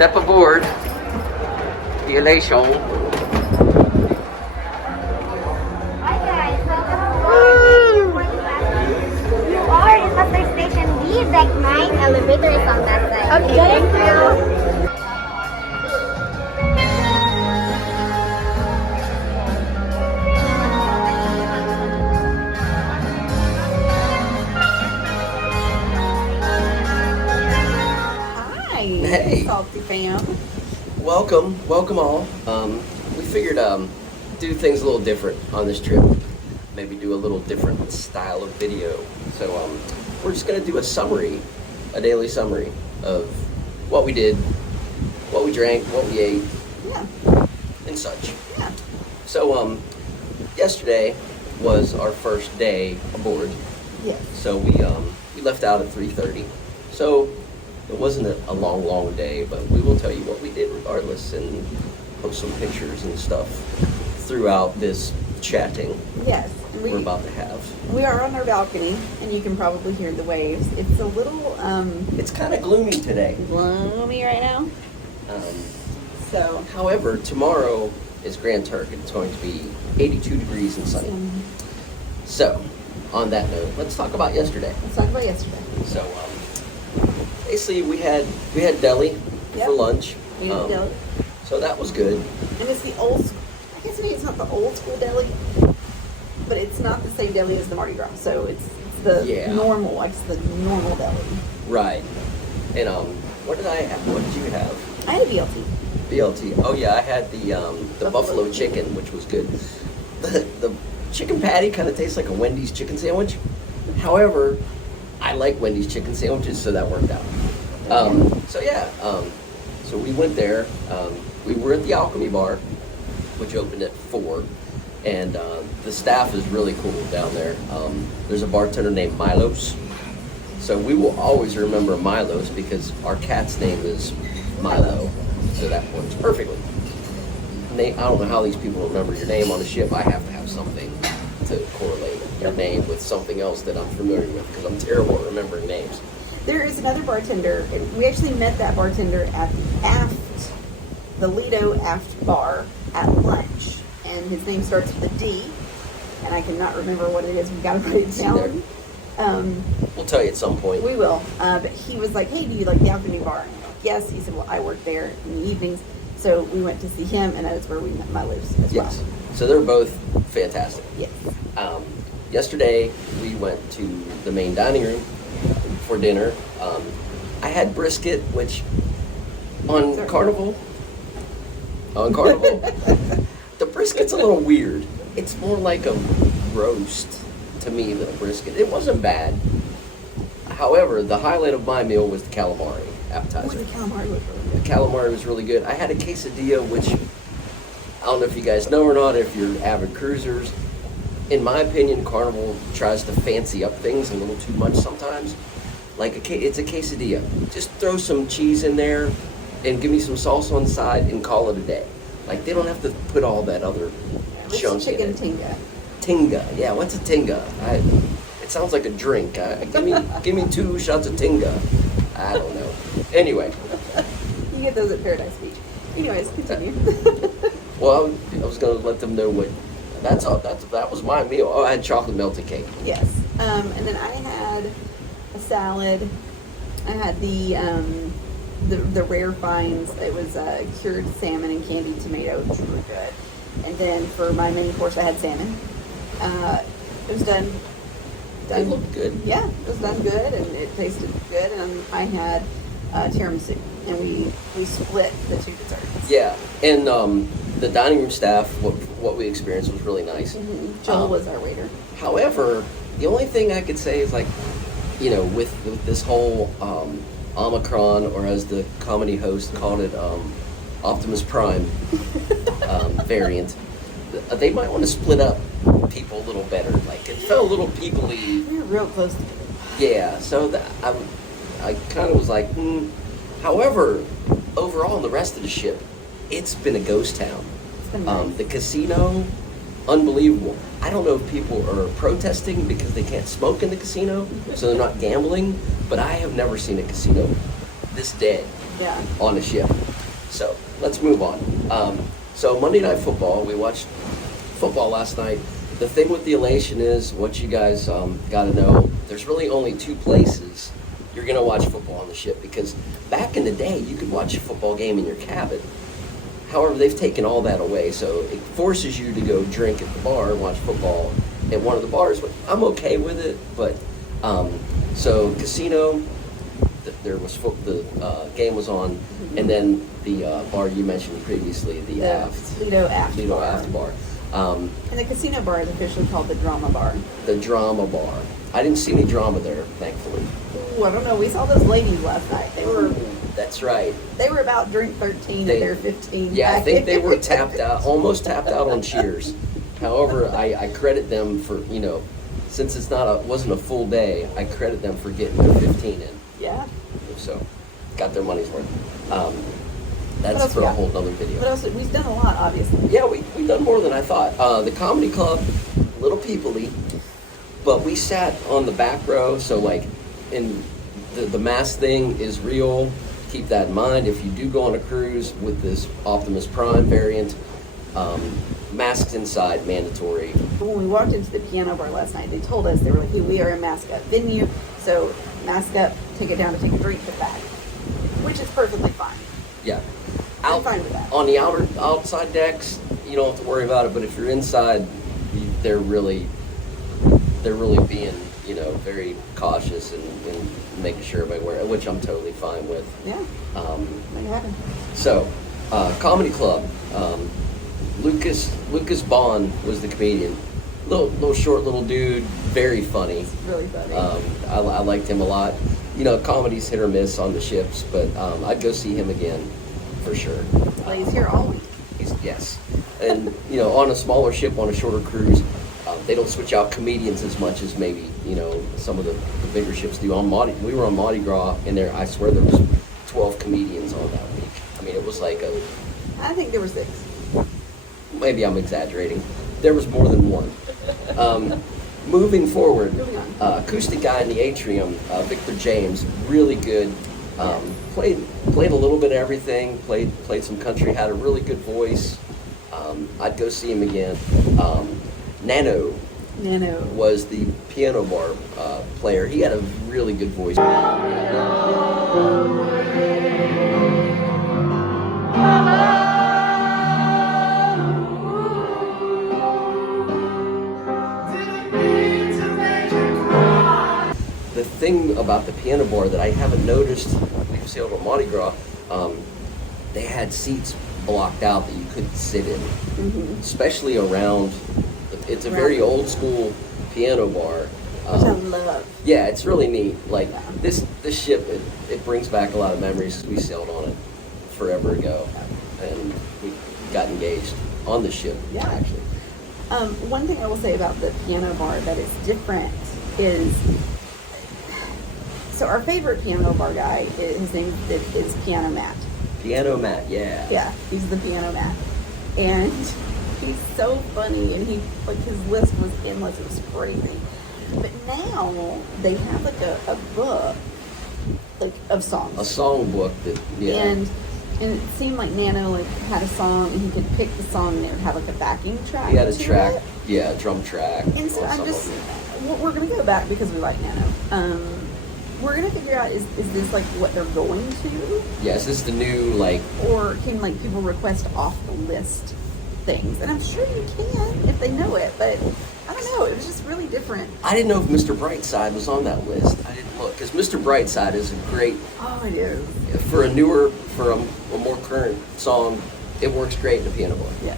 Step aboard the Elation. Hi guys, welcome aboard. You are in Master Station B, deck 9, elevator is on that side. Okay, thank you. Hey, Salty fam. welcome all. We figured do things a little different on this trip. Maybe do a little different style of video. So we're just gonna do a daily summary of what we did, what we drank, what we ate, Yeah. and such. Yeah. So yesterday was our first day aboard. Yes. So we left out at 3:30. So it wasn't a long day, but we will tell you what we did regardless and post some pictures and stuff throughout this chatting Yes. we're about to have. We are on our balcony, and you can probably hear the waves. It's a little It's kind of gloomy today. gloomy right now. So However, tomorrow is Grand Turk, and it's going to be 82 degrees and sunny. So, on that note, let's talk about yesterday. let's talk about yesterday. So, basically, we had deli Yep. for lunch. We had deli, So that was good. and it's the old. I guess maybe it's not the old school deli, but it's not the same deli as the Mardi Gras. So it's the Yeah. normal, like it's the normal deli. Right. And what did I have? What did you have? I had a BLT. BLT. Oh yeah, I had the buffalo chicken, which was good. The chicken patty kind of tastes like a Wendy's chicken sandwich. However, I like Wendy's chicken sandwiches, so that worked out. So we went there. We were at the Alchemy Bar, which opened at 4, and the staff is really cool down there. There's a bartender named Milos, so we will always remember Milos because our cat's name is Milo, so that works perfectly. I don't know how these people remember your name on the ship. I have to have something to correlate your name with something else that I'm familiar with because I'm terrible at remembering names. There is another bartender, and we actually met that bartender at the Lido Aft Bar at lunch, and his name starts with a D, and I cannot remember what it is. We've got to put it down. We'll tell you at some point. We will. But he was like, "Hey, do you like the Alchemy Bar?" And I'm like, "Yes." He said, "Well, I work there in the evenings," so we went to see him, and that is where we met Milos as Yes. well. So they're both fantastic. Yes. Yesterday, we went to the main dining room for dinner. I had brisket, which on Sorry. Carnival, the brisket's a little weird. It's more like a roast to me than a brisket. It wasn't bad. However, the highlight of my meal was the Calamari Oh, Appetizer. the calamari was really The good. calamari was really good. I had a quesadilla, which I don't know if you guys know or not, if you're avid cruisers. In my opinion, Carnival tries to fancy up things a little too much sometimes. Like it's a quesadilla. Just throw some cheese in there and give me some salsa on the side and call it a day. Like they don't have to put all that other It was junk chicken in it. tinga. Tinga, yeah. What's a tinga? It sounds like a drink. Give me 2 shots of tinga. I don't know. Anyway, You get those at Paradise Beach. Anyways, continue. well, I was gonna let them know what. That was my meal. Oh, I had chocolate melted cake. Yes. And then I had a salad. I had the rare finds. It was cured salmon and candied tomato, which were good. And then for my mini course, I had salmon. It was done. They looked good. Yeah, it was done good, and it tasted good. And I had tiramisu, and we split the 2 desserts. Yeah, and the dining room staff, what we experienced was really nice. Mm-hmm. Joel was our waiter. However, the only thing I could say is like, with this whole Omicron, or as the comedy host called it, Optimus Prime variant, they might want to split up people a little better. Like it felt a little people-y. We were real close to people. Yeah, so I kind of was like, However, overall, in the rest of the ship, it's been a ghost town. It's been nice. The casino, unbelievable. I don't know if people are protesting because they can't smoke in the casino, so they're not gambling, but I have never seen a casino this dead Yeah. on a ship. So let's move on. So Monday Night Football, we watched football last night. The thing with the Elation is, what you guys got to know, there's really only two places you're going to watch football on the ship, because back in the day, you could watch a football game in your cabin. However, they've taken all that away, so it forces you to go drink at the bar and watch football at one of the bars. I'm okay with it, but so casino, there was the game was on, and then the bar you mentioned previously, the Lido Aft Bar. And the casino bar is officially called the Drama Bar. The Drama Bar. I didn't see any drama there, thankfully. Ooh, I don't know. We saw those ladies last night. They were. That's right. They were about drink 13 and they're 15. Yeah, I think they were tapped out, almost tapped out on Cheers. However, I credit them for, since wasn't a full day, I credit them for getting their 15 in. Yeah. So, got their money's worth. What That's else for we a got? whole other video. What else? We've done a lot, obviously. Yeah, we've done more than I thought. The comedy club, little people-y, but we sat on the back row, so like, in the mask thing is real. Keep that in mind. If you do go on a cruise with this Optimus Prime variant, masks inside, mandatory. When we walked into the piano bar last night, they told us, they were like, hey, we are a mask up venue, so mask up, take it down to take a drink, put back. Which is perfectly fine. Yeah. I'm fine with that. On the outside decks, you don't have to worry about it, but if you're inside, they're really being, very cautious and making sure everybody wears it, which I'm totally fine with. Yeah. Make it happen. So, comedy club. Lucas Bond was the comedian. Little short little dude, very funny. It's really funny. I liked him a lot. Comedy's hit or miss on the ships, but I'd go see him again for sure. Well, he's here all week. Yes. And, on a smaller ship, on a shorter cruise, they don't switch out comedians as much as maybe, some of the bigger ships do. We were on Mardi Gras, and I swear there was 12 comedians on that week. I mean, it was like I think there were 6. maybe I'm exaggerating. There was more than one. Moving forward, Moving on. acoustic guy in the atrium, Victor James, really good. Played a little bit of everything. Played some country. Had a really good voice. I'd go see him again. Nano was the piano bar player. He had a really good voice. The thing about the piano bar that I haven't noticed, we've sailed on Mardi Gras, they had seats blocked out that you couldn't sit in, especially around. It's a very old school piano bar. Which I love. Yeah, it's really neat. Like this ship, it brings back a lot of memories. We sailed on it forever ago, and we got engaged on the ship. Yeah. Actually. One thing I will say about the piano bar that is different is, so our favorite piano bar guy, his name is Piano Matt. Piano Matt, yeah. Yeah, he's the Piano Matt. And he's so funny, and his list was endless. It was crazy. But now they have like a book, like, of songs. A song book that, yeah. And it seemed like Nano had a song, and he could pick the song, and it would have like a backing track. He had a to track, it. yeah, drum track. And so on I'm some just, of them. we're gonna go back because we like Nano. We're gonna figure out, is this like what they're going to? Yeah, is this the new, like... Or can like people request off the list things? And I'm sure you can if they know it, but I don't know, it was just really different. I didn't know if Mr. Brightside was on that list. I didn't look, because Mr. Brightside is a great... Oh, it is. For a more current song, it works great in the piano bar. Yeah.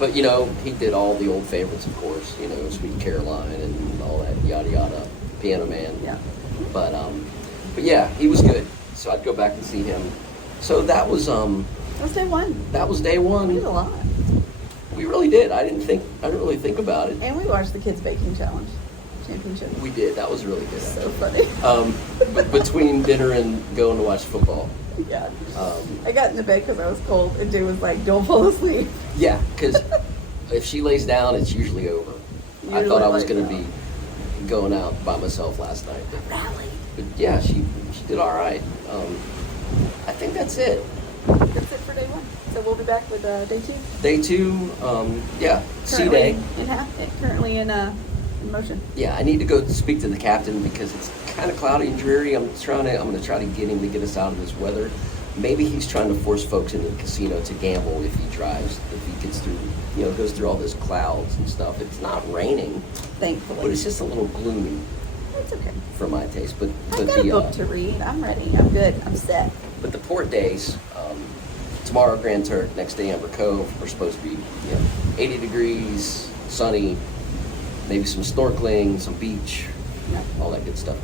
But, he did all the old favorites, of course, Sweet Caroline and all that yada yada, Piano Man. Yeah. But yeah, he was good. So I'd go back and see him. So that was That was day one. That was day We one. did a lot. We really did. I didn't really think about it. And we watched the Kids Baking Challenge Championship. We did. That was really good. So funny. Between dinner and going to watch football. Yeah. I got into bed because I was cold, and Jay was like, "Don't fall asleep." Yeah, because if she lays down, it's usually over. I thought I was going to be going out by myself last night. Rally. But yeah, she did all right. I think that's it. that's it for day 1. So we'll be back with day 2. Day 2, yeah, sea day. Currently in motion. Yeah, I need to go speak to the captain because it's kind of cloudy and dreary. I'm going to try to get him to get us out of this weather. Maybe he's trying to force folks into the casino to gamble if he drives, if he gets through, goes through all those clouds and stuff. It's not raining, Thankfully. but it's just a little gloomy. It's okay. For my taste, but I've got a book to read. I'm ready. I'm good. I'm set. But the port days, tomorrow Grand Turk, next day Amber Cove, are supposed to be 80 degrees, sunny, maybe some snorkeling, some beach, all that good stuff.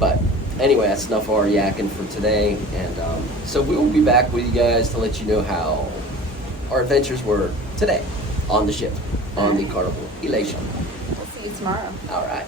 But anyway, that's enough of our yakking for today, and so we will be back with you guys to let you know how our adventures were today on the ship, on the Carnival Elation. We'll see you tomorrow. All right.